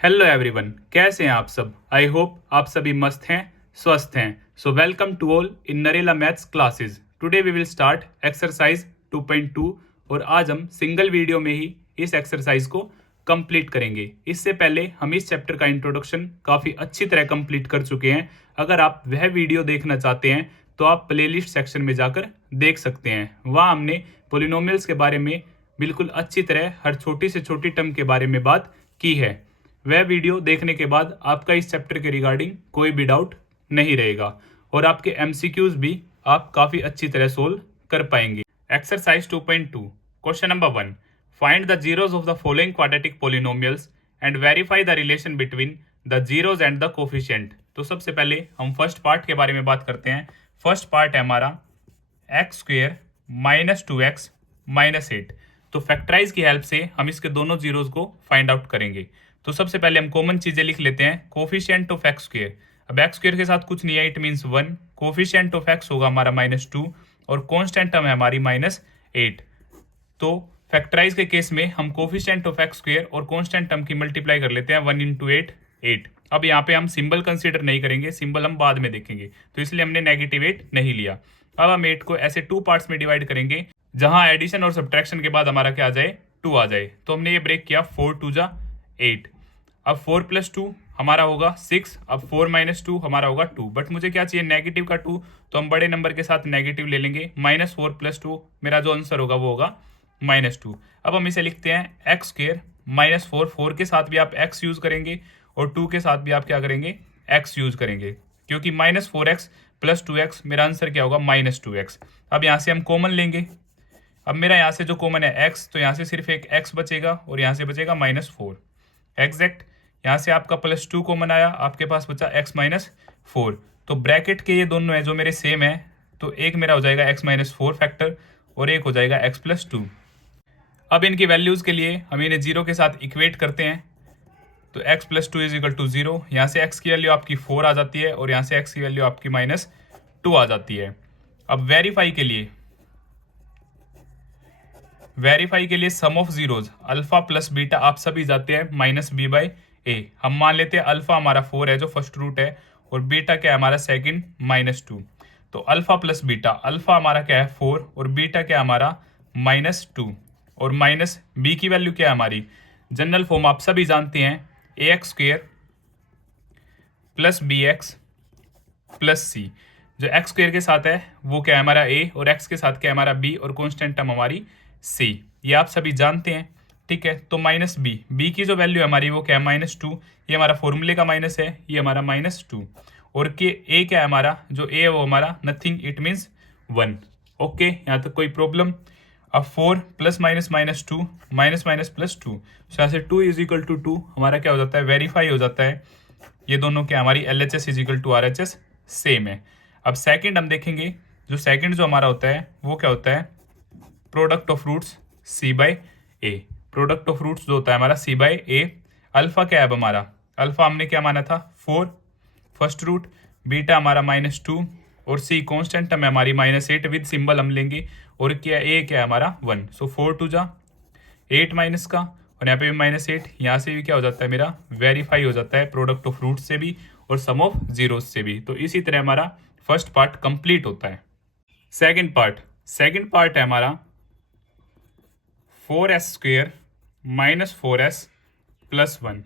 Hello everyone, कैसे हैं आप सब। आई होप आप सभी मस्त हैं, स्वस्थ हैं। So welcome to all in Narela maths classes. Today we will start exercise 2.2 और आज हम सिंगल वीडियो में ही इस एक्सरसाइज को कंप्लीट करेंगे। इससे पहले हम इस चैप्टर का इंट्रोडक्शन काफ़ी अच्छी तरह कंप्लीट कर चुके हैं। अगर आप वह वीडियो देखना चाहते हैं तो आप प्लेलिस्ट सेक्शन में जाकर देख सकते हैं। वहाँ हमने पोलिनोमियल्स के बारे में बिल्कुल अच्छी तरह हर छोटी से छोटी टर्म के बारे में बात की है। वह वीडियो देखने के बाद आपका इस चैप्टर के रिगार्डिंग कोई भी डाउट नहीं रहेगा और आपके एमसीक्यूज भी आप काफ़ी अच्छी तरह सोल्व कर पाएंगे। Exercise 2.2 question number 1, find the zeros of the following quadratic polynomials and verify the relation between the zeros and the coefficient. तो सबसे पहले हम फर्स्ट पार्ट के बारे में बात करते हैं। फर्स्ट पार्ट है हमारा x square minus 2x minus 8। तो फैक्टराइज की हेल्प से हम इसके दोनों जीरोज को फाइंड आउट करेंगे। तो सबसे पहले हम कॉमन चीजें लिख लेते हैं। कोफिशिएंट ऑफ एक्स स्क्वेयर, अब एक्स स्क्वेयर के साथ कुछ नहीं है, it means 1। Coefficient of x होगा हमारा -2 और कांस्टेंट टर्म है हमारी -8। तो फैक्टराइज के केस में हम कोफिशिएंट ऑफ एक्स स्क्वेयर और कांस्टेंट टर्म की मल्टीप्लाई कर लेते हैं। 1 × 8 8। अब यहाँ पे हम सिंबल कंसीडर नहीं करेंगे, सिंबल हम बाद में देखेंगे, तो इसलिए हमने -8 नहीं लिया। अब हम 8 को ऐसे 2 पार्ट्स में डिवाइड करेंगे जहां एडिशन और सब्ट्रैक्शन के बाद हमारा क्या आ जाए, 2 आ जाए। तो हमने ये ब्रेक किया, 4 2 जा 8। अब 4 + 2 हमारा होगा 6। अब 4 - 2 हमारा होगा 2। बट मुझे क्या चाहिए, नेगेटिव का 2, तो हम बड़े नंबर के साथ नेगेटिव ले लेंगे। -4 + 2 मेरा जो आंसर होगा वो होगा -2। अब हम इसे लिखते हैं एक्स स्क्वेयर -4। 4 के साथ भी आप x यूज करेंगे और 2 के साथ भी आप क्या करेंगे, x यूज करेंगे, क्योंकि -4x + 2x मेरा आंसर क्या होगा, -2x। अब यहाँ से हम कॉमन लेंगे। अब मेरा यहाँ से जो कॉमन है x, तो यहाँ से सिर्फ एक x बचेगा और यहाँ से बचेगा -4 एग्जैक्ट। यहाँ से आपका +2 कॉमन आया, आपके पास बचा x - 4। तो ब्रैकेट के ये दोनों है जो मेरे सेम है, तो एक मेरा हो जाएगा x - 4 फैक्टर और एक हो जाएगा x + 2। अब इनकी वैल्यूज़ के लिए हम इन्हें 0 के साथ इक्वेट करते हैं। तो x + 2 = 0। यहाँ से x की वैल्यू आपकी 4 आ जाती है और यहाँ से x की वैल्यू आपकी -2 आ जाती है। अब वेरीफाई के लिए sum of zeros alpha plus beta आप सभी जाते हैं -b/a। हम मान लेते हैं अल्फा हमारा 4 है जो फर्स्ट रूट है और बीटा क्या है हमारा सेकंड -2। तो अल्फा प्लस बीटा, अल्फा हमारा क्या है 4 और बीटा क्या है हमारा -2 और माइनस बी की वैल्यू क्या है हमारी, जनरल फॉर्म आप सभी जानते हैं, ax² + bx + c। जो एक्स स्क्वेयर के साथ है वो क्या है हमारा a और x के साथ क्या है हमारा b और कांस्टेंट टर्म हमारी c। ये आप सभी जानते हैं, ठीक है। तो -b की जो वैल्यू है हमारी वो क्या है -2। ये हमारा फॉर्मूले का माइनस है, ये हमारा -2 और के a क्या है हमारा, जो a है वो हमारा नथिंग, इट मीन्स 1। ओके, यहाँ तक कोई प्रॉब्लम। अब 4 + -2 -+ 2, यहाँ से 2 = 2 हमारा क्या हो जाता है, वेरीफाई हो जाता है। ये दोनों क्या हमारी LHS = RHS सेम है। अब सेकंड हम देखेंगे, जो सेकंड जो हमारा होता है वो क्या होता है, product of roots c/a। Product of roots जो होता है हमारा c/a। अल्फा क्या है अब हमारा, अल्फा हमने क्या माना था 4 फर्स्ट रूट, बीटा हमारा -2 और c कांस्टेंट टर्म है हमारी -8 विद सिंबल हम लेंगे और क्या a क्या है हमारा 1। सो 4 2 जा 8 माइनस का और यहाँ पे भी -8, यहाँ से भी क्या हो जाता है मेरा, वेरीफाई हो जाता है प्रोडक्ट ऑफ रूट से भी और सम ऑफ जीरोस से भी। तो इसी तरह हमारा फर्स्ट पार्ट कंप्लीट होता है। सेकंड पार्ट है हमारा 4s² - 4s + 1।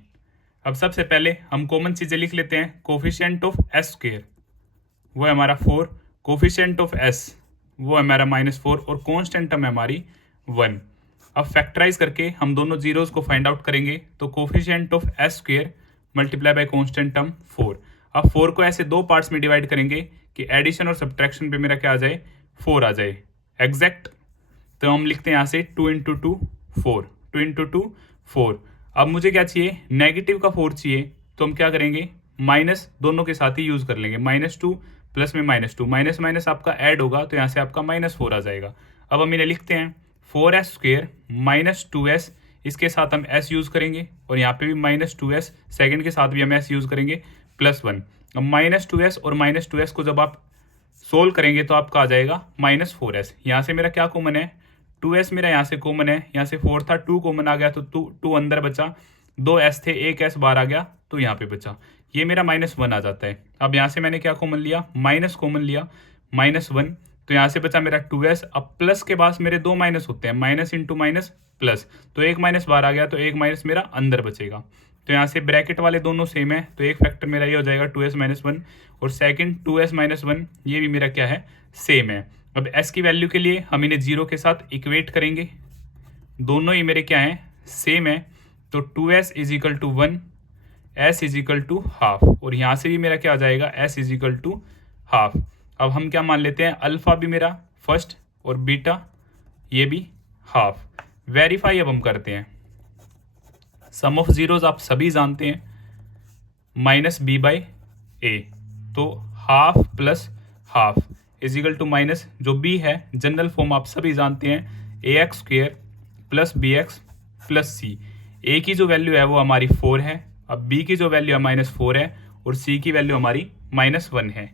अब सबसे पहले हम कॉमन चीज़ें लिख लेते हैं। कोफिशिएंट ऑफ s² वो है हमारा 4, कोफिशिएंट ऑफ s वो है हमारा -4 और कांस्टेंट टर्म है हमारी 1। अब फैक्टराइज करके हम दोनों जीरोस को फाइंड आउट करेंगे। तो coefficient of s² × constant term 4। अब 4 को ऐसे 2 पार्ट्स में डिवाइड करेंगे कि एडिशन और सब्ट्रैक्शन पे मेरा क्या आ जाए, 4 आ जाए एग्जैक्ट। तो हम लिखते हैं यहाँ से 2 × 2 4, 2 × 2 4। अब मुझे क्या चाहिए, नेगेटिव का 4 चाहिए, तो हम क्या करेंगे, माइनस दोनों के साथ ही यूज कर लेंगे। -2 प्लस में -2, माइनस माइनस आपका ऐड होगा तो यहाँ से आपका -4 आ जाएगा। अब हम इन्हें लिखते हैं 4s² - 2s, इसके साथ हम s यूज करेंगे और यहाँ पे भी -2s, सेकंड के साथ भी हम s यूज करेंगे +1। अब -2s और -2s को जब आप सोल्व करेंगे तो आपका आ जाएगा -4s। यहाँ से मेरा क्या कॉमन है, 2s मेरा यहाँ से कॉमन है, यहाँ से 4 था 2 कॉमन आ गया तो 2 अंदर बचा, दो एस थे, एक एस बाहर आ गया तो यहाँ पे बचा, ये मेरा -1 आ जाता है। अब यहाँ से मैंने क्या कॉमन लिया, माइनस कॉमन लिया, -1, तो यहाँ से बचा मेरा 2s। अब प्लस के पास मेरे दो माइनस होते हैं, माइनस इंटू माइनस प्लस, तो एक माइनस बाहर आ गया तो एक माइनस मेरा अंदर बचेगा। तो यहाँ से ब्रैकेट वाले दोनों सेम है, तो एक फैक्टर मेरा ये हो जाएगा 2s - 1, और सेकंड 2s - 1 ये भी मेरा क्या है, सेम है। अब s की वैल्यू के लिए हम इन्हें 0 के साथ इक्वेट करेंगे, दोनों ही मेरे क्या हैं, सेम है। तो 2s is equal to 1, s is equal to half, और यहाँ से भी मेरा क्या आ जाएगा, s is equal to half. अब हम क्या मान लेते हैं, अल्फा भी मेरा फर्स्ट और बीटा ये भी हाफ। वेरीफाई अब हम करते हैं, सम ऑफ जीरोज आप सभी जानते हैं, -b/a, तो half plus half is equal to minus, जो b है जनरल फॉर्म आप सभी जानते हैं, ax² + bx + c। a की जो वैल्यू है वो हमारी 4 है, अब b की जो वैल्यू है -4 है, और c की वैल्यू हमारी -1 है।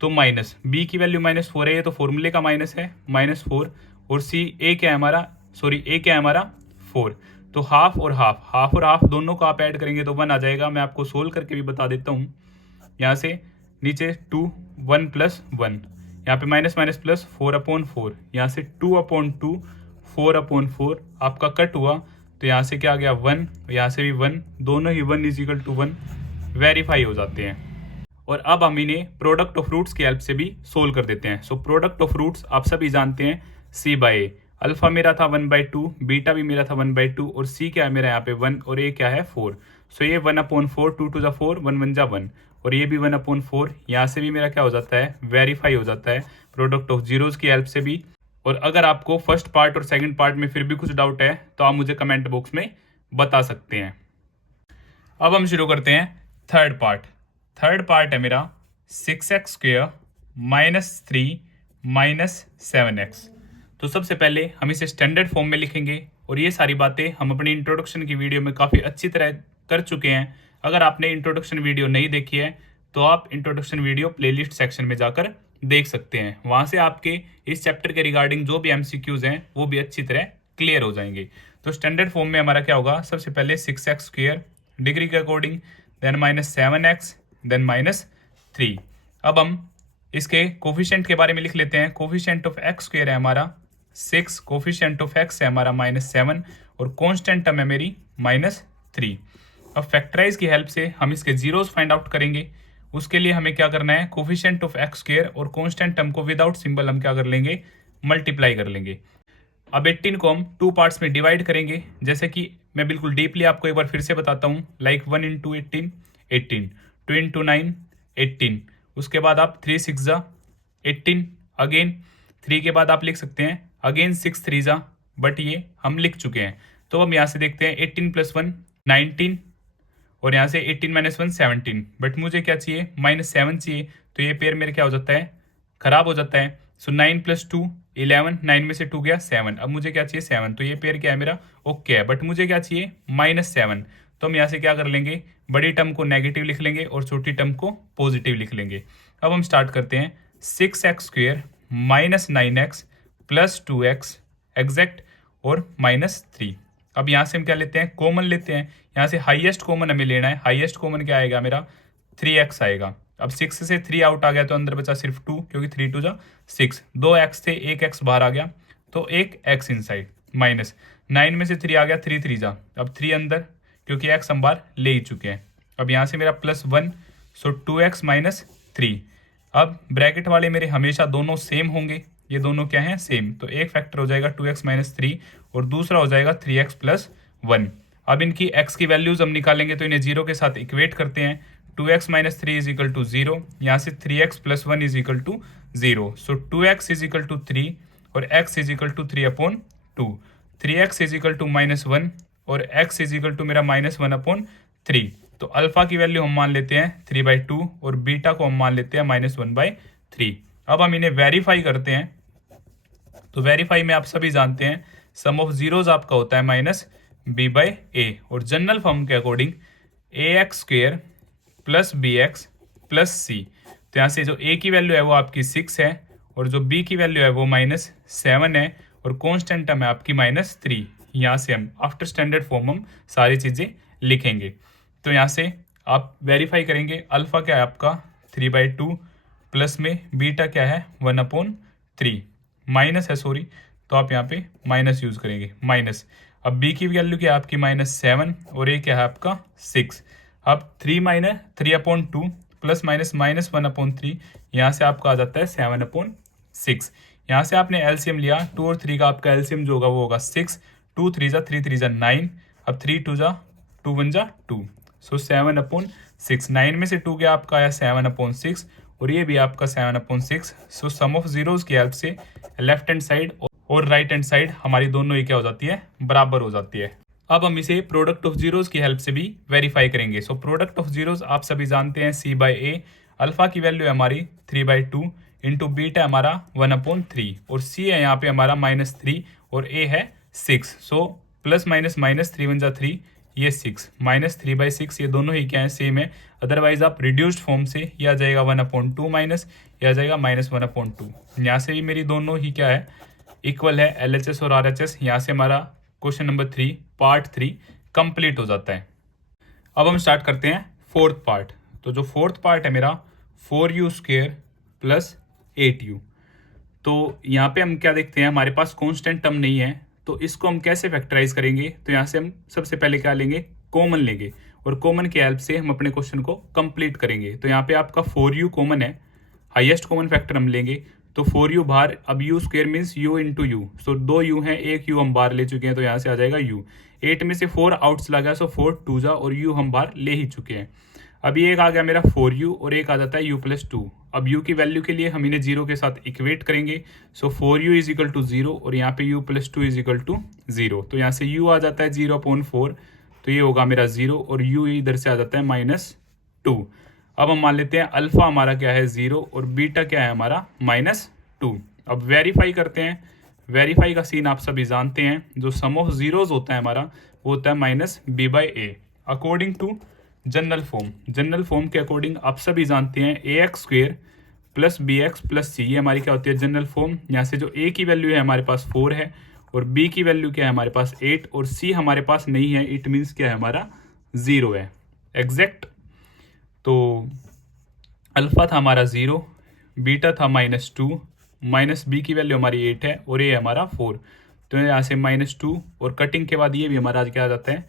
तो माइनस b की वैल्यू -4 है, ये तो फॉर्मूले का माइनस है, -4, और c a क्या है हमारा, सॉरी a क्या है हमारा 4। तो हाफ और हाफ दोनों को आप ऐड करेंगे तो 1 आ जाएगा। मैं आपको सोल्व करके भी बता देता हूँ। यहाँ से नीचे 2, 1 + 1, यहाँ पे माइनस माइनस प्लस 4/4, यहाँ से 2/2, 4/4 आपका कट हुआ, तो यहाँ से क्या आ गया 1, यहाँ से भी 1, दोनों ही 1 इज इक्वल टू 1 वेरीफाई हो जाते हैं। और अब हम इन्हें प्रोडक्ट ऑफ रूट्स की हेल्प से भी सोल्व कर देते हैं। सो प्रोडक्ट ऑफ रूट्स आप सभी जानते हैं, c/a। अल्फा मेरा था 1/2, बीटा भी मेरा था 1/2, और c क्या है मेरा यहाँ पे 1, और a क्या है 4। सो ये 1/4, 2 × 4, 1 × 1, और ये भी 1/4, यहाँ से भी मेरा क्या हो जाता है, वेरीफाई हो जाता है प्रोडक्ट ऑफ जीरोज की हेल्प से भी। और अगर आपको फर्स्ट पार्ट और सेकंड पार्ट में फिर भी कुछ डाउट है तो आप मुझे कमेंट बॉक्स में बता सकते हैं। अब हम शुरू करते हैं थर्ड पार्ट। थर्ड पार्ट है मेरा 6x² - 3 - 7x। तो सबसे पहले हम इसे स्टैंडर्ड फॉर्म में लिखेंगे, और ये सारी बातें हम अपनी इंट्रोडक्शन की वीडियो में काफ़ी अच्छी तरह कर चुके हैं। अगर आपने इंट्रोडक्शन वीडियो नहीं देखी है तो आप इंट्रोडक्शन वीडियो प्लेलिस्ट सेक्शन में जाकर देख सकते हैं, वहाँ से आपके इस चैप्टर के रिगार्डिंग जो भी MCQs हैं वो भी अच्छी तरह क्लियर हो जाएंगे। तो स्टैंडर्ड फॉर्म में हमारा क्या होगा, सबसे पहले 6x² डिग्री के अकॉर्डिंग, देन -7x, देन -3। अब हम इसके कोफिशिएंट के बारे में लिख लेते हैं। कोफिशिएंट ऑफ x² है हमारा 6, कोफिशिएंट ऑफ x है हमारा -7, और कॉन्स्टेंट टर्म है मेरी -3। अब फैक्टराइज की हेल्प से हम इसके जीरोस फाइंड आउट करेंगे। उसके लिए हमें क्या करना है, कोफिशिएंट ऑफ x² और कॉन्स्टेंट टर्म को विदाउट सिंबल हम क्या कर लेंगे, मल्टीप्लाई कर लेंगे। अब 18 को हम 2 पार्ट्स में डिवाइड करेंगे, जैसे कि मैं बिल्कुल डीपली आपको एक बार फिर से बताता हूँ, लाइक 1 × 18 18, 2 × 9 18, उसके बाद आप 3 × 6 = 18, अगेन 3 के बाद आप लिख सकते हैं अगेन 6 × 3 = बट ये हम लिख चुके हैं। तो हम यहाँ से देखते हैं 18 + 1 19, और यहाँ से 18 - 1 17, बट मुझे क्या चाहिए, -7 चाहिए, तो ये पेयर मेरे क्या हो जाता है, खराब हो जाता है। सो 9 + 2 11, 9 में से 2 गया 7, अब मुझे क्या चाहिए 7, तो ये पेयर क्या है मेरा ओके है, बट मुझे क्या चाहिए -7। तो हम यहाँ से क्या कर लेंगे, बड़ी टर्म को नेगेटिव लिख लेंगे और छोटी टर्म को पॉजिटिव लिख लेंगे। अब हम स्टार्ट करते हैं, 6x² - 9x + 2x एग्जैक्ट और -3। अब यहाँ से हम क्या लेते हैं, कॉमन लेते हैं। यहाँ से हाईएस्ट कॉमन हमें लेना है, हाईएस्ट कॉमन क्या आएगा मेरा 3x आएगा। अब 6 से 3 आउट आ गया तो अंदर बचा सिर्फ 2, क्योंकि 3 × 2 = 6, 2 x थे, एक x बाहर आ गया तो एक x इनसाइड, माइनस 9 में से 3 आ गया, 3 × 3 = अब 3 अंदर, क्योंकि x हम बाहर ले ही चुके हैं। अब यहाँ से मेरा +1, सो 2x - 3। अब ब्रैकेट वाले मेरे हमेशा दोनों सेम होंगे, ये दोनों क्या हैं, सेम, तो एक फैक्टर हो जाएगा 2x - 3 और दूसरा हो जाएगा 3x + 1। अब इनकी x की वैल्यूज हम निकालेंगे तो इन्हें 0 के साथ इक्वेट करते हैं। 2x - 3 = 0, यहाँ से 3x + 1 = 0, सो 2x = 3 और x = 3/2, 3x = -1 और x = मेरा -1/3। तो अल्फा की वैल्यू हम मान लेते हैं 3/2 और बीटा को हम मान लेते हैं -1/3। अब हम इन्हें वेरीफाई करते हैं। तो वेरीफाई में आप सभी जानते हैं सम ऑफ जीरोज आपका होता है -b/a, और जनरल फॉर्म के अकॉर्डिंग ax² + bx + c। तो यहाँ से जो a की वैल्यू है वो आपकी 6 है, और जो b की वैल्यू है वो -7 है, और कॉन्स्टेंट टर्म है आपकी -3। यहाँ से हम आफ्टर स्टैंडर्ड फॉर्म हम सारी चीज़ें लिखेंगे। तो यहाँ से आप वेरीफाई करेंगे, अल्फ़ा क्या है आपका 3/2 प्लस में बीटा क्या है 1/3 माइनस है, सॉरी, तो आप यहाँ पे माइनस यूज़ करेंगे, माइनस। अब बी की वैल्यू क्या है आपकी -7 और ए क्या है आपका 6। अब 3/2 प्लस माइनस -1/3, यहाँ से आपका आ जाता है 7/6। यहाँ से आपने एलसीएम लिया, 2 और 3 का आपका एलसीएम जो होगा वो होगा 6, 2 3 जा 3 3 जा 9, अब 3 2 जा 2 1 जा 2, सो 7/6। 9 में से 2 क्या आपका आया 7/6 और ये भी आपका 7/6। सो सम ऑफ जीरोस की हेल्प से लेफ्ट हैंड साइड और राइट हैंड साइड हमारी दोनों ही क्या हो जाती है, बराबर हो जाती है। अब हम इसे प्रोडक्ट ऑफ जीरोस की हेल्प से भी वेरीफाई करेंगे। सो प्रोडक्ट ऑफ जीरोस आप सभी जानते हैं C/A, अल्फा की वैल्यू है हमारी 3/2 इंटू बीटा हमारा 1/3 और C है यहाँ पे हमारा -3 और A है 6। सो प्लस माइनस माइनस 3 1 जा 3, ये 6 -3/6, ये दोनों ही क्या है, सेम है। अदरवाइज आप रिड्यूस्ड फॉर्म से यह आ जाएगा 1/2 माइनस, यह आ जाएगा -1/2। यहाँ से भी मेरी दोनों ही क्या है, इक्वल है, LHS और RHS। यहाँ से हमारा क्वेश्चन नंबर 3 पार्ट 3 कंप्लीट हो जाता है। अब हम स्टार्ट करते हैं फोर्थ पार्ट। तो जो फोर्थ पार्ट है मेरा 4u² प्लस 8u। तो यहाँ पे हम क्या देखते हैं, हमारे पास कांस्टेंट टर्म नहीं है, तो इसको हम कैसे फैक्टराइज करेंगे। तो यहाँ से हम सबसे पहले क्या लेंगे, कॉमन लेंगे और कॉमन की हेल्प से हम अपने क्वेश्चन को कंप्लीट करेंगे। तो यहाँ पे आपका 4u कॉमन है, हाईएस्ट कॉमन फैक्टर हम लेंगे, तो 4u बाहर, अब u² means u into you, so 2 u हैं, एक u हम बाहर ले चुके हैं, तो यहाँ से आ जाएगा u। 8 में से 4 आउट चला गया, सो 4 2 जा और u हम बाहर ले ही चुके हैं। अब ये एक आ गया मेरा 4u और एक आ जाता है u+2। अब u की वैल्यू के लिए हम इन्हें 0 के साथ इक्वेट करेंगे, सो 4u इज इक्वल टू 0 और यहाँ पे u+2 इज इक्वल टू 0। तो यहाँ से u आ जाता है 0/4, तो ये होगा मेरा 0 और u इधर से आ जाता है -2। अब हम मान लेते हैं अल्फा हमारा क्या है 0 और बीटा क्या है हमारा -2। अब वेरीफाई करते हैं। वेरीफाई का सीन आप सभी जानते हैं, जो सम ऑफ जीरोज होता है हमारा वो होता है -b/a according to general form. General form के अकॉर्डिंग आप सभी जानते हैं ax² plus bx plus c, ये हमारी क्या होती है जनरल फॉर्म। यहाँ से जो a की वैल्यू है हमारे पास 4 है और b की वैल्यू क्या है हमारे पास 8 और c हमारे पास नहीं है, इट मीन्स क्या है हमारा 0 है एग्जैक्ट। तो अल्फा था हमारा 0, बीटा था -2, माइनस बी की वैल्यू हमारी 8 है और ये हमारा 4, तो यहाँ से -2 और कटिंग के बाद ये भी हमारा क्या आ जाता है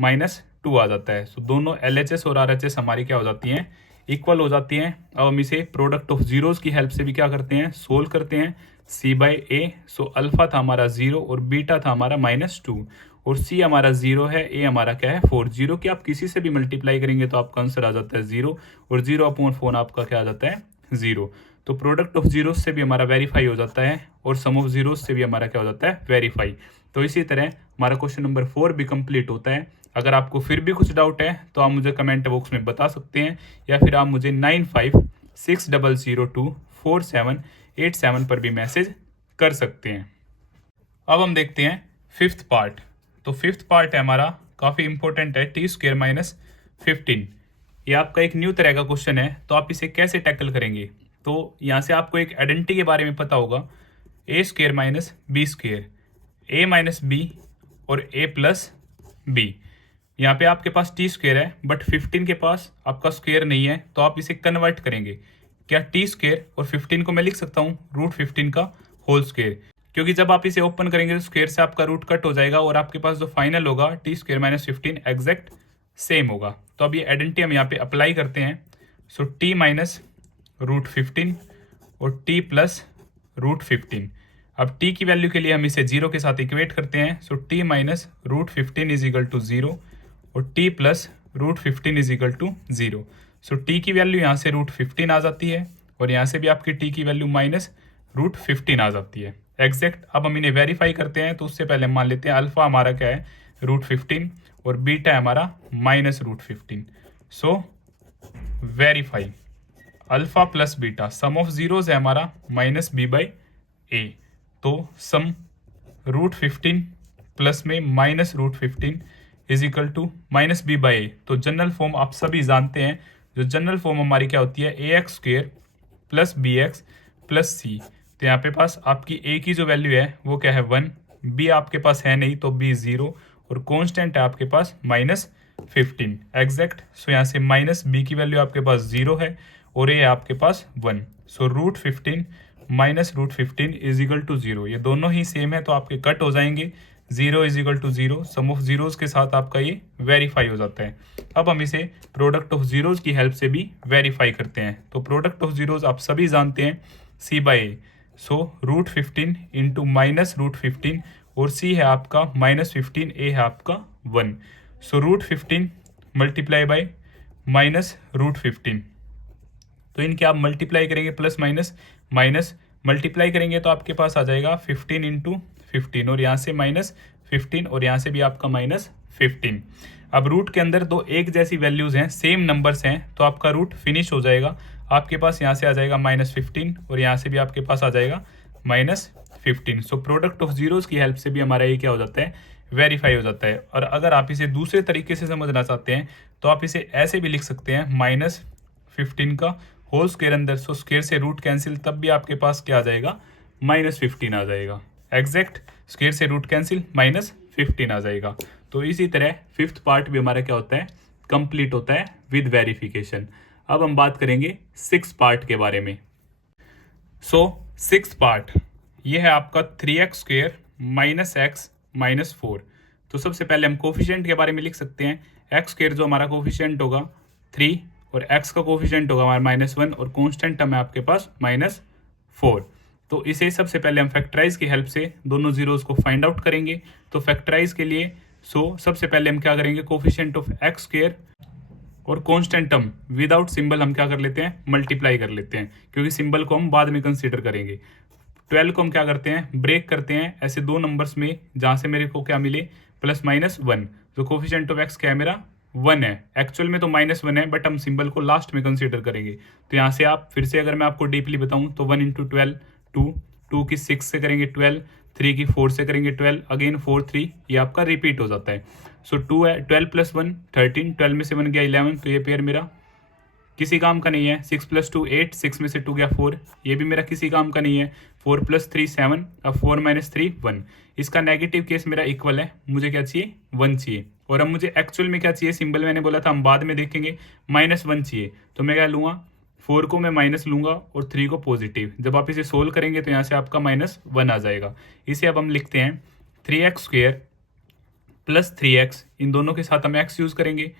-2 आ जाता है। सो दोनों LHS और RHS हमारी क्या हो जाती हैं, इक्वल हो जाती हैं। अब हम इसे प्रोडक्ट ऑफ जीरोस की हेल्प से भी क्या करते हैं, सोल्व करते हैं। C/A, सो अल्फा था हमारा 0 और बीटा था हमारा -2 और C हमारा 0 है, A हमारा क्या है 4। 0 की आप किसी से भी मल्टीप्लाई करेंगे तो आपका आंसर आ जाता है 0 और 0/4 आपका क्या आ जाता है 0। तो प्रोडक्ट ऑफ जीरोस से भी हमारा वेरीफाई हो जाता है और सम ऑफ जीरोस से भी हमारा क्या हो जाता है वेरीफाई। तो इसी तरह हमारा क्वेश्चन नंबर 4 भी कंप्लीट होता है। अगर आपको फिर भी कुछ डाउट है तो आप मुझे कमेंट बॉक्स में बता सकते हैं या फिर आप मुझे 9560024787 पर भी मैसेज कर सकते हैं। अब हम देखते हैं फिफ्थ पार्ट। तो फिफ्थ पार्ट है हमारा काफ़ी इंपॉर्टेंट है, t² - 15। ये आपका एक न्यू तरह का क्वेश्चन है, तो आप इसे कैसे टैकल करेंगे। तो यहाँ से आपको एक आइडेंटिटी के बारे में पता होगा, a² - b², a - b और a + b। यहाँ पे आपके पास t² है बट 15 के पास आपका स्क्वेयर नहीं है, तो आप इसे कन्वर्ट करेंगे। क्या t² और 15 को मैं लिख सकता हूँ √15 का होल स्क्वेयर, क्योंकि जब आप इसे ओपन करेंगे तो स्क्वेयर से आपका रूट कट हो जाएगा और आपके पास जो फाइनल होगा t² - 15 एग्जैक्ट सेम होगा। तो अब ये आइडेंटिटी हम यहाँ पे अप्लाई करते हैं। सो t - √15 और t + √15। अब t की वैल्यू के लिए हम इसे 0 के साथ इक्वेट करते हैं। So t - √15 is equal to 0 और t + √15 is equal to 0। So t की वैल्यू यहाँ से √15 आ जाती है और यहाँ से भी आपकी t की वैल्यू -√15 आ जाती है एग्जैक्ट। अब हम इन्हें वेरीफाई करते हैं, तो उससे पहले हम मान लेते हैं अल्फा हमारा क्या है √15 और बीटा है हमारा -√15। So verify alpha plus beta, sum of zeros है हमारा -b/a। तो सम √15 प्लस में -√15 इज इक्वल टू -b/a। तो जनरल फॉर्म आप सभी जानते हैं, जो जनरल फॉर्म हमारी क्या होती है ax² + bx + c। तो यहाँ पे पास आपकी a की जो वैल्यू है वो क्या है 1, b आपके पास है नहीं तो b 0 और कांस्टेंट है आपके पास 15 एग्जैक्ट। सो यहाँ से माइनस बी की वैल्यू आपके पास 0 है और ये आपके पास 1। सो √15 माइनस √15 इज इक्वल टू 0। ये दोनों ही सेम है तो आपके कट हो जाएंगे। 0 is equal to 0, sum of zeros के साथ आपका ये वेरीफाई हो जाता है। अब हम इसे प्रोडक्ट ऑफ जीरोस की हेल्प से भी वेरीफाई करते हैं। तो प्रोडक्ट ऑफ जीरोस आप सभी जानते हैं C/A। सो √15 इंटू माइनस √15 और C है आपका -15, A है आपका 1। सो √15 मल्टीप्लाई बाय माइनस √15, तो इनके आप मल्टीप्लाई करेंगे प्लस माइनस माइनस मल्टीप्लाई करेंगे तो आपके पास आ जाएगा 15 इंटू 15 और यहाँ से -15 और यहाँ से भी आपका -15। अब रूट के अंदर दो एक जैसी वैल्यूज हैं, सेम नंबर्स हैं, तो आपका रूट फिनिश हो जाएगा। आपके पास यहाँ से आ जाएगा -15 और यहाँ से भी आपके पास आ जाएगा -15। सो प्रोडक्ट ऑफ जीरोस की हेल्प से भी हमारा ये क्या हो जाता है, वेरीफाई हो जाता है। और अगर आप इसे दूसरे तरीके से समझना चाहते हैं तो आप इसे ऐसे भी लिख सकते हैं, -15 का होल स्क्वायर अंदर, सो स्क्वायर से रूट कैंसिल, तब भी आपके पास क्या आ जाएगा, -15 आ जाएगा। एग्जैक्ट, स्क्वायर से रूट कैंसिल -15 आ जाएगा। तो इसी तरह फिफ्थ पार्ट भी हमारा क्या होता है, कंप्लीट होता है विद वेरिफिकेशन। अब हम बात करेंगे सिक्स पार्ट के बारे में। सो सिक्स पार्ट ये है आपका 3x² - x - 4। तो सबसे पहले हम कोफिशिएंट के बारे में लिख सकते हैं। x² जो हमारा कोफिशिएंट होगा 3 और x का कोफिशिएंट होगा हमारा -1 और कांस्टेंट टर्म है आपके पास -4। तो इसे सबसे पहले हम फैक्टराइज की हेल्प से दोनों जीरोस को फाइंड आउट करेंगे। तो फैक्टराइज के लिए सबसे पहले हम क्या करेंगे, कोफिशिएंट ऑफ x² और कांस्टेंट टर्म विदाउट सिंबल हम क्या कर लेते हैं, मल्टीप्लाई कर लेते हैं, क्योंकि सिंबल को हम बाद में कंसीडर करेंगे। 12 को हम क्या करते हैं, ब्रेक करते हैं ऐसे दो नंबर्स में जहां से मेरे को क्या मिले, +-1। तो कोफिशिएंट ऑफ x क्या है मेरा, 1 है। एक्चुअल में तो -1 है, बट हम सिंबल को लास्ट में कंसीडर करेंगे। तो यहाँ से आप फिर से अगर मैं आपको डीपली बताऊं तो 1 × 12 2 की 6 से करेंगे 12, 3 की 4 से करेंगे 12, अगेन 4 3, ये आपका रिपीट हो जाता है। सो 2 है, 12 + 1 13, 12 में से 1 गया 11, तो ये पेयर मेरा किसी काम का नहीं है। 6 + 2 8, 6 में से 2 गया 4, ये भी मेरा किसी काम का नहीं है। 4 + 3 7, अब 4 - 3 1। इसका नेगेटिव केस मेरा इक्वल है, मुझे क्या चाहिए, 1 चाहिए। और अब मुझे एक्चुअल में क्या चाहिए, सिंबल मैंने बोला था हम बाद में देखेंगे, -1 चाहिए। तो मैं क्या लूँगा, 4 को मैं माइनस लूँगा और 3 को पॉजिटिव। जब आप इसे सोल्व करेंगे तो यहाँ से आपका -1 आ जाएगा। इसे अब हम लिखते हैं 3x² + 3x, इन दोनों के साथ हम x यूज़ करेंगे,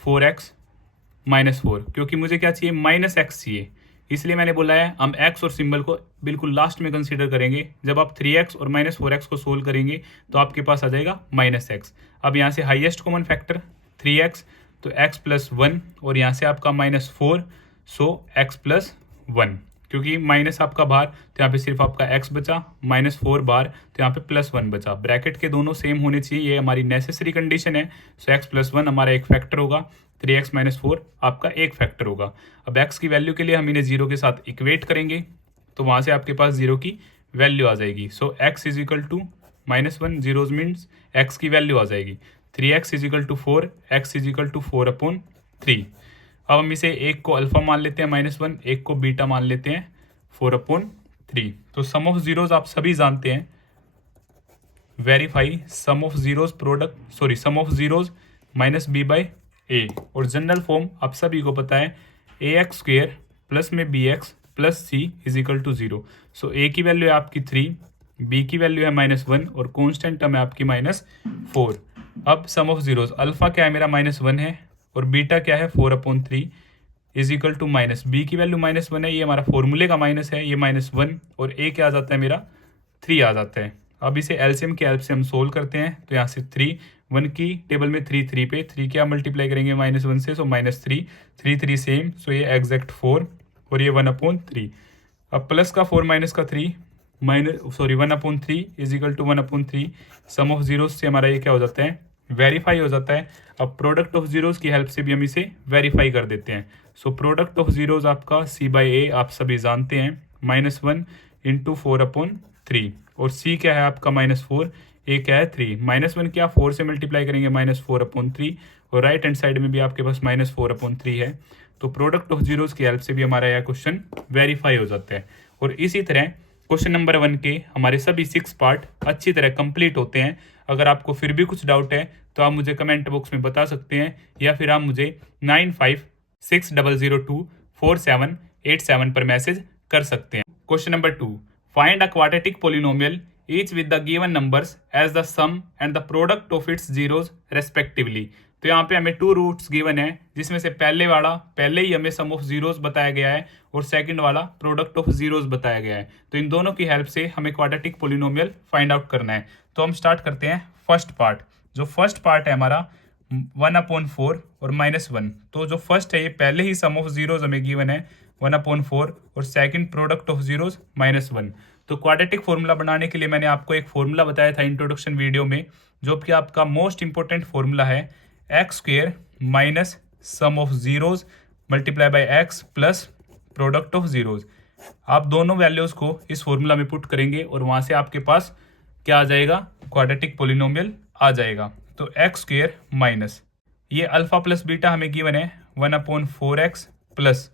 4x - 4, क्योंकि मुझे क्या चाहिए, -x चाहिए। इसलिए मैंने बोला है हम x और सिंबल को बिल्कुल लास्ट में कंसीडर करेंगे। जब आप 3x और -4x को सोल्व करेंगे तो आपके पास आ जाएगा -x। अब यहाँ से हाईएस्ट कॉमन फैक्टर 3x, तो x + 1 और यहाँ से आपका -4, सो x + 1, क्योंकि माइनस आपका बाहर तो यहाँ पे सिर्फ आपका x बचा, -4 बाहर तो यहाँ पे +1 बचा। ब्रैकेट के दोनों सेम होने चाहिए, ये हमारी नेसेसरी कंडीशन है। सो x + 1 हमारा एक फैक्टर होगा, 3x - 4 आपका एक फैक्टर होगा। अब x की वैल्यू के लिए हम इन्हें 0 के साथ इक्वेट करेंगे, तो वहाँ से आपके पास 0 की वैल्यू आ जाएगी। सो x = -1, जीरोज मीन्स x की वैल्यू आ जाएगी। 3x = 4, x = 4/3। अब हम इसे एक को अल्फा मान लेते हैं -1, एक को बीटा मान लेते हैं 4/3। तो सम ऑफ जीरोज आप सभी जानते हैं, verify sum of zeros sum of zeros -b/a, और जनरल फॉर्म आप सभी को पता है, ax² प्लस में bx plus c = 0। So a की वैल्यू है आपकी 3, b की वैल्यू है -1 और कांस्टेंट टर्म है आपकी -4। अब सम ऑफ जीरोज, अल्फा क्या है मेरा -1 है और बीटा क्या है 4/3 = -b की वैल्यू -1 है, ये हमारा फॉर्मूले का माइनस है, ये -1 और a क्या आ जाता है मेरा 3 आ जाता है। अब इसे एलसीएम की हेल्प से हम सोल्व करते हैं, तो यहाँ से 3 1 की टेबल में 3 3 पे 3 क्या मल्टीप्लाई करेंगे -1 से, सो -3 3 3 सेम, सो ये एग्जैक्ट 4 और ये 1/3। अब प्लस का 4 माइनस का 3 1/3 = 1/3। सम ऑफ जीरोस से हमारा ये क्या हो जाता है, वेरीफाई हो जाता है। अब प्रोडक्ट ऑफ जीरोस की हेल्प से भी हम इसे वेरीफाई कर देते हैं। सो प्रोडक्ट ऑफ जीरोस आपका C/A आप सभी जानते हैं, -1 × 4/3 और c क्या है आपका -4, a क्या है 3। -1 क्या 4 से मल्टीप्लाई करेंगे -4/3 और राइट हैंड साइड में भी आपके पास -4/3 है। तो प्रोडक्ट ऑफ जीरोस की हेल्प से भी हमारा यह क्वेश्चन वेरीफाई हो जाता है। और इसी तरह क्वेश्चन नंबर 1 के हमारे सभी 6 पार्ट अच्छी तरह कंप्लीट होते हैं। अगर आपको फिर भी कुछ डाउट है तो तो आप मुझे कमेंट बॉक्स में बता सकते हैं, या फिर आप मुझे 9560024787 पर मैसेज कर सकते हैं। Question number 2, find a quadratic polynomial each with the given numbers as the sum and the product of its zeros respectively. तो यहाँ पे हमें 2 रूट्स गिवन है, जिसमें से पहले ही हमें सम ऑफ जीरोज बताया गया है और सेकंड वाला प्रोडक्ट ऑफ जीरोज बताया गया है। तो इन दोनों की हेल्प से हमें क्वाड्रेटिक पोलिनोमियल फाइंड आउट करना है। तो हम स्टार्ट करते हैं फर्स्ट पार्ट। जो फर्स्ट पार्ट है हमारा 1/4 और -1। तो जो फर्स्ट है ये पहले ही सम ऑफ जीरोज हमें गिवन है 1/4 और सेकंड प्रोडक्ट ऑफ जीरोज -1। तो क्वाड्रेटिक फॉर्मूला बनाने के लिए मैंने आपको एक फॉर्मूला बताया था इंट्रोडक्शन वीडियो में, जो कि आपका मोस्ट इंपॉर्टेंट फॉर्मूला है x² minus sum of zeros multiply by x plus product of zeros. आप दोनों वैल्यूज को इस फॉर्मूला में पुट करेंगे और वहां से आपके पास क्या आ जाएगा, क्वाड्रेटिक पोलिनोमियल आ जाएगा। तो x² माइनस ये अल्फा प्लस बीटा हमें गिवन है 1/4x plus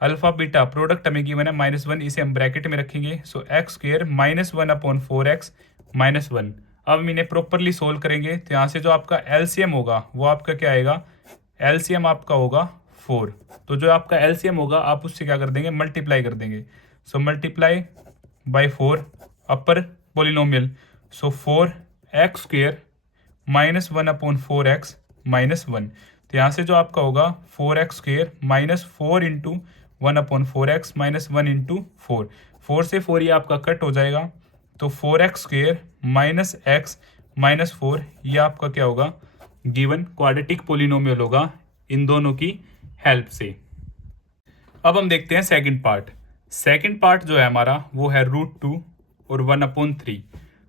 alpha beta product हमें गिवन है -1, इसे हम ब्रैकेट में रखेंगे। सो x² माइनस 1/4x -1। अब हम इन्हें प्रॉपरली सोल्व करेंगे, तो यहाँ से जो आपका एलसीएम होगा वो आपका क्या आएगा, एलसीएम आपका होगा 4। तो जो आपका एलसीएम होगा आप उससे क्या कर देंगे, मल्टीप्लाई कर देंगे। So multiply by 4 upper polynomial. So 4x² minus 1/4x -1। तो यहाँ से जो आपका होगा 4x² minus 4 into 1/4x -1 into 4। 4 से 4 ये आपका कट हो जाएगा, तो 4x² माइनस x -4 ये आपका क्या होगा, गिवन क्वाड्रेटिक पोलिनोमियल होगा इन दोनों की हेल्प से। अब हम देखते हैं सेकंड पार्ट। सेकंड पार्ट जो है हमारा वो है √2 और 1/3।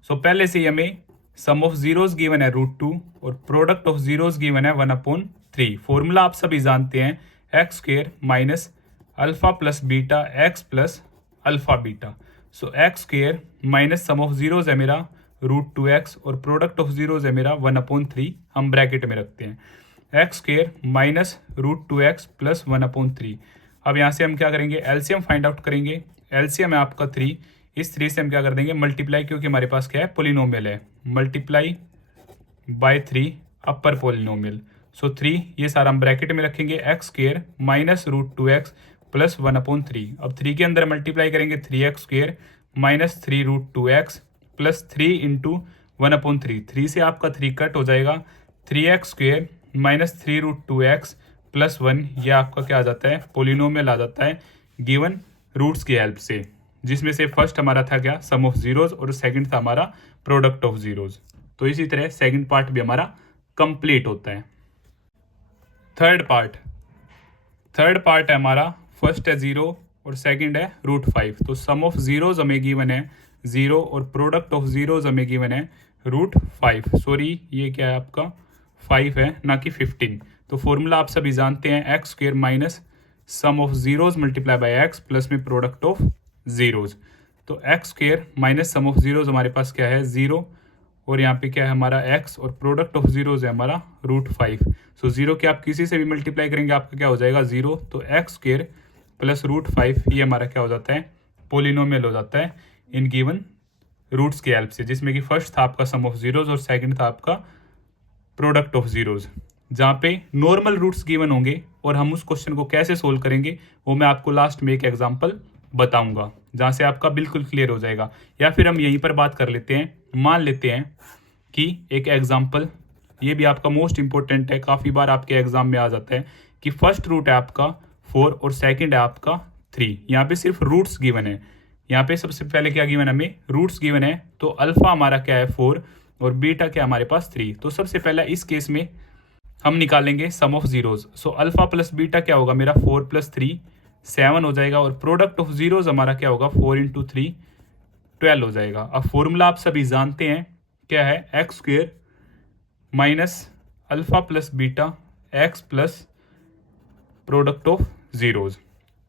सो पहले से ही हमें सम ऑफ जीरोज गिवन है √2 और प्रोडक्ट ऑफ जीरोज गिवन है 1/3। फॉर्मूला आप सभी जानते हैं, x² minus alpha plus beta x plus alpha beta. So x² minus sum of zeros है मेरा √2x और प्रोडक्ट ऑफ जीरोज है मेरा 1/3, हम ब्रैकेट में रखते हैं। x² minus √2x plus 1/3। अब यहाँ से हम क्या करेंगे, एलसीएम फाइंड आउट करेंगे। एलसीएम है आपका 3, इस 3 से हम क्या कर देंगे, मल्टीप्लाई, क्योंकि हमारे पास क्या है, पोलिनोमियल है, मल्टीप्लाई बाय 3 अपर पोलिनोमियल। सो 3 ये सारा हम ब्रैकेट में रखेंगे, x² माइनस √2x प्लस 1/3। अब 3 के अंदर मल्टीप्लाई करेंगे 3x² minus 3√2x plus 3 into 1/3। 3 से आपका 3 कट हो जाएगा, 3x² माइनस 3√2x प्लस 1 ये आपका क्या आ जाता है, पोलिनोमियल आ जाता है गिवन रूट्स की हेल्प से, जिसमें से फर्स्ट हमारा था क्या, सम ऑफ जीरोज और सेकंड था हमारा प्रोडक्ट ऑफ जीरोज। तो इसी तरह सेकंड पार्ट भी हमारा कंप्लीट होता है। थर्ड पार्ट है हमारा, फर्स्ट है 0 और सेकंड है √5। तो सम ऑफ जीरोज हमें गिवन है 0 और प्रोडक्ट ऑफ जीरोज हमें गिवन है √5। सॉरी ये क्या है आपका 5 है, ना कि 15। तो फॉर्मूला आप सभी जानते हैं, x² minus sum of zeros multiply by x plus में प्रोडक्ट ऑफ जीरोज। तो x² minus sum of zeros हमारे पास क्या है, 0, और यहाँ पे क्या है हमारा x और प्रोडक्ट ऑफ जीरोज है हमारा √5। सो 0 के आप किसी से भी मल्टीप्लाई करेंगे आपका क्या हो जाएगा, 0। तो x² प्लस √5 ये हमारा क्या हो जाता है, पोलिनोमियल हो जाता है इन गिवन रूट्स की हेल्प से, जिसमें कि फर्स्ट था आपका सम ऑफ जीरोज और सेकंड था आपका प्रोडक्ट ऑफ जीरोज। जहाँ पे नॉर्मल रूट्स गिवन होंगे और हम उस क्वेश्चन को कैसे सोल्व करेंगे वो मैं आपको लास्ट में एक एग्जांपल बताऊंगा, जहाँ से आपका बिल्कुल क्लियर हो जाएगा। या फिर हम यहीं पर बात कर लेते हैं, मान लेते हैं कि एक एग्जांपल, ये भी आपका मोस्ट इंपॉर्टेंट है, काफ़ी बार आपके एग्जाम में आ जाता है कि फर्स्ट रूट है आपका 4 और सेकंड है आपका 3। यहाँ पे सिर्फ रूट्स गिवन है। यहाँ पे सबसे पहले क्या गिवन है, हमें रूट्स गिवन है। तो अल्फा हमारा क्या है 4 और बीटा क्या हमारे पास 3। तो सबसे पहला इस केस में हम निकालेंगे sum of zeros. So alpha plus beta क्या होगा मेरा, 4 + 3 7 हो जाएगा, और प्रोडक्ट ऑफ जीरोज हमारा क्या होगा, 4 × 3 12 हो जाएगा। अब फॉर्मूला आप सभी जानते हैं क्या है, x² minus alpha plus beta x plus product of zeros.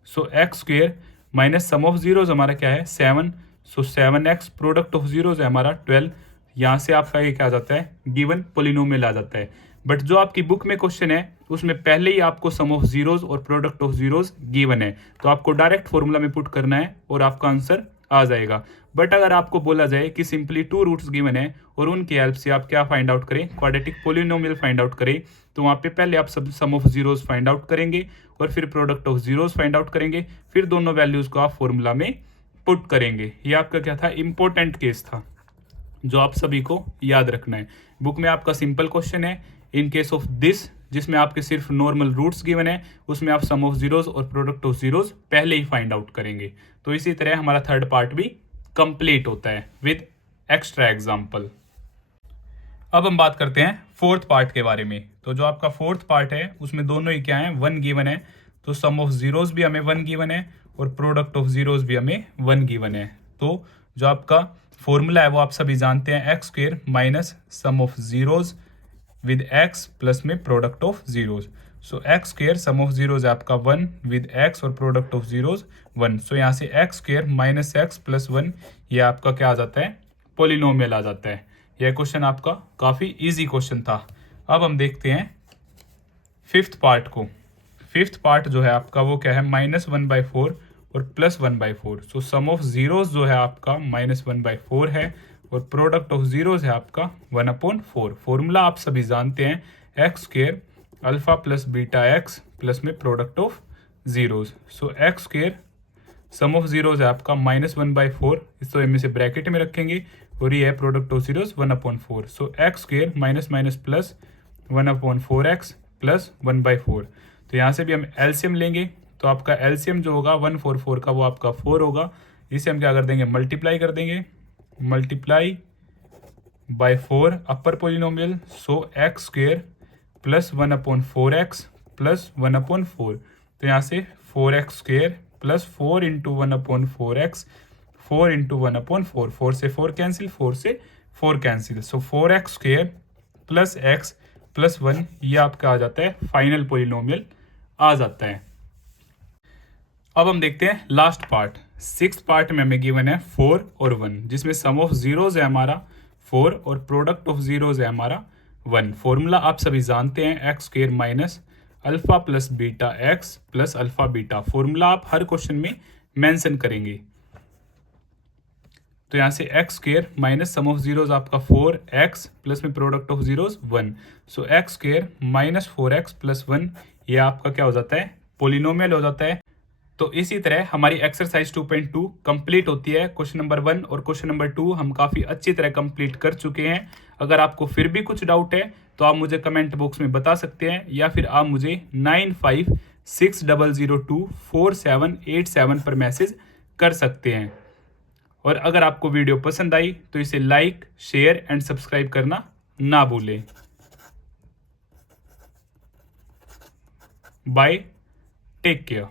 So x² minus sum of zeros हमारा क्या है 7। सो 7x प्रोडक्ट ऑफ जीरोज है हमारा 12। यहाँ से आपका ये क्या आ जाता है, गिवन पोलिनोमियल आ जाता है। बट जो आपकी बुक में क्वेश्चन है उसमें पहले ही आपको सम ऑफ जीरोज और प्रोडक्ट ऑफ जीरोज गिवन है, तो आपको डायरेक्ट फॉर्मूला में पुट करना है और आपका आंसर आ जाएगा। बट अगर आपको बोला जाए कि सिंपली 2 रूट्स गिवन है और उनकी हेल्प से आप क्या फाइंड आउट करें, क्वाड्रेटिक पोलिनोमियल फाइंड आउट करें, तो वहाँ पे पहले आप सब सम ऑफ जीरोस फाइंड आउट करेंगे और फिर product of zeros find out करेंगे, फिर दोनों वैल्यूज को आप फॉर्मूला में पुट करेंगे। ये आपका क्या था, इंपॉर्टेंट केस था जो आप सभी को याद रखना है। बुक में आपका सिंपल क्वेश्चन है, इन केस ऑफ दिस, जिसमें आपके सिर्फ नॉर्मल रूट्स गिवन है, उसमें आप सम ऑफ जीरोस और प्रोडक्ट ऑफ जीरोस पहले ही फाइंड आउट करेंगे। तो इसी तरह हमारा थर्ड पार्ट भी कंप्लीट होता है विद एक्स्ट्रा एग्जाम्पल। अब हम बात करते हैं फोर्थ पार्ट के बारे में। तो जो आपका फोर्थ पार्ट है उसमें दोनों ही क्या है, 1 गिवन है, तो सम ऑफ जीरोस भी हमें 1 गिवन है और प्रोडक्ट ऑफ जीरोस भी हमें 1 गिवन है। तो जो आपका फॉर्मूला है वो आप सभी जानते हैं, x square minus sum of zeros with x plus में product of zeros. So x square sum of zeros है आपका 1 विद एक्स और प्रोडक्ट ऑफ जीरोस 1। सो यहाँ से x square minus x plus 1 ये आपका क्या आ जाता है, पोलिनोमियल आ जाता है। यह क्वेश्चन आपका काफ़ी इजी क्वेश्चन था। अब हम देखते हैं फिफ्थ पार्ट को। फिफ्थ पार्ट जो है आपका वो क्या है, -1/4 और +1/4। सो सम ऑफ जीरोस जो है आपका -1/4 है और प्रोडक्ट ऑफ जीरोस है आपका 1/4। फॉर्मूला आप सभी जानते हैं, x square alpha plus beta x plus में product of zeros. So x square sum of zeros है आपका -1/4, इसको हम इसे ब्रैकेट में रखेंगे और ये है product of zeros 1/4। So x square minus minus plus 1/4x plus 1/4। तो यहाँ से भी हम एलसीएम लेंगे, तो आपका एलसीएम जो होगा 144 का वो आपका 4 होगा। इसे हम क्या कर देंगे, मल्टीप्लाई कर देंगे, multiply by 4 upper polynomial. So x square plus 1/4x plus 1/4। तो यहाँ से 4x square plus 4 into 1/4x, 4 into 1/4, 4 से 4 कैंसिल, 4 से 4 कैंसिल। सो 4x square plus x plus 1 ये आपका आ जाता है, फाइनल पोलिनोमियल आ जाता है। अब हम देखते हैं लास्ट पार्ट। सिक्स्थ पार्ट में हमें गिवन है 4 और 1, जिसमें सम ऑफ जीरोस है हमारा 4 और प्रोडक्ट ऑफ जीरोस है हमारा 1। फॉर्मूला आप सभी जानते हैं, x square minus alpha plus beta x plus alpha beta. Formula आप हर क्वेश्चन में मेंशन करेंगे। तो यहाँ से x square minus sum of zeros आपका 4x प्लस में product of zeros 1। So x square minus 4x plus 1 ये आपका क्या हो जाता है, पोलिनोमियल हो जाता है। तो इसी तरह हमारी एक्सरसाइज 2.2 कंप्लीट होती है। क्वेश्चन नंबर 1 और क्वेश्चन नंबर 2 हम काफ़ी अच्छी तरह कंप्लीट कर चुके हैं। अगर आपको फिर भी कुछ डाउट है तो आप मुझे कमेंट बॉक्स में बता सकते हैं, या फिर आप मुझे 9560024787 पर मैसेज कर सकते हैं। और अगर आपको वीडियो पसंद आई तो इसे लाइक, शेयर एंड सब्सक्राइब करना ना भूलें। Bye, take care.